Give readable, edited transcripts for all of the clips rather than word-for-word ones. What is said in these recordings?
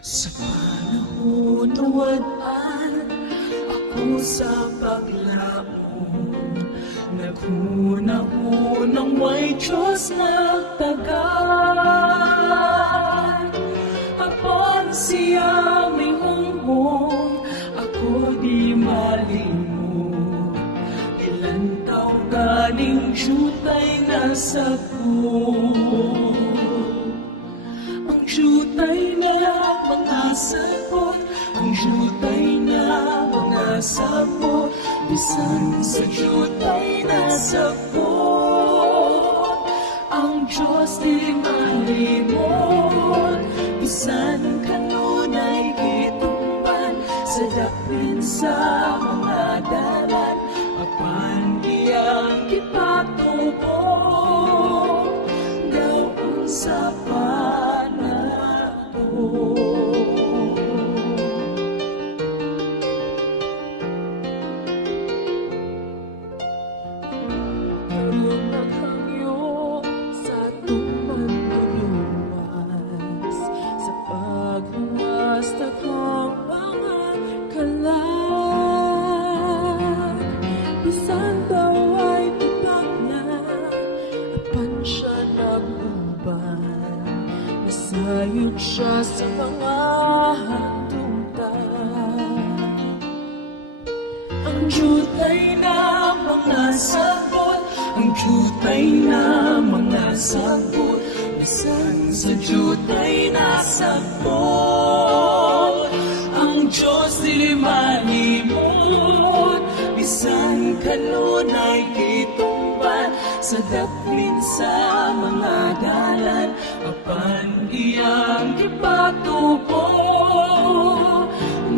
Sa panahon na wadaan ako sa paglaom, naghunahunang may Diyos nagtagal. Kapag siya may humong, ako di malimot. Ilan taong galing siyutay nasa puso. Ang siyutay na mga sabot, ang siyutay na mga sabot, bisan sa siyutay na sabot. Ang Diyos di malimot, bisan kanunay gitumban sa dapin sa mga dalan, apan iyang gipatubo daon sa sayod siya sa mga handungtan. Ang jutay na mga sabot, ang jutay na mga sabot, bisan sa jutay na sabot. Ang Diyos di malimot, bisan kanunay gitumban sa daplin sa mga dalan, apan iyang ipatubo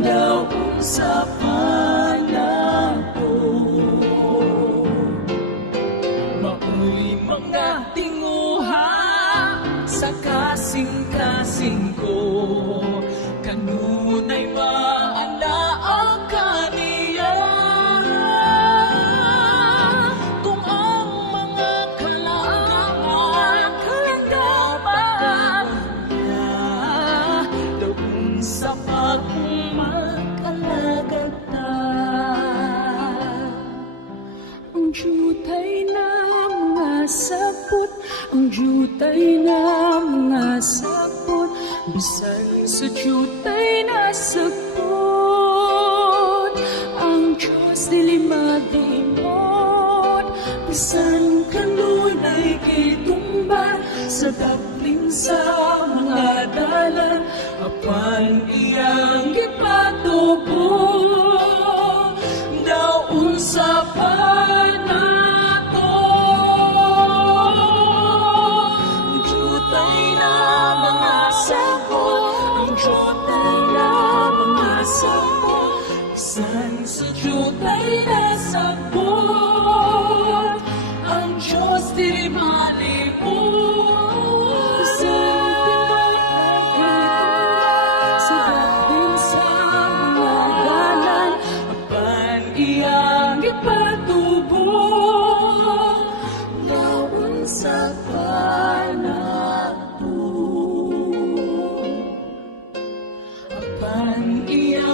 daon sa panahon. Maoy mga tinguha sa kasing-kasing ko, kanunay maalaang kaniya. Kung ang mga kalangan kalandaman niya, doon sa pagmakalagad na. Ang jutay na mga sabot, ang jutay na mga sabot, bisan sa jutay na sabot. Ang Diyos dili malimot, bisan kanunay gitumban sa daplin sa mga dalan, apan iyang gipatubo daon sa bisan sa jutay na sabot. Ang Diyos di malimot, bisan kanunay sa daplin sa mga dalan, apan iyang ipatubo daon sa panahon. Apan iyang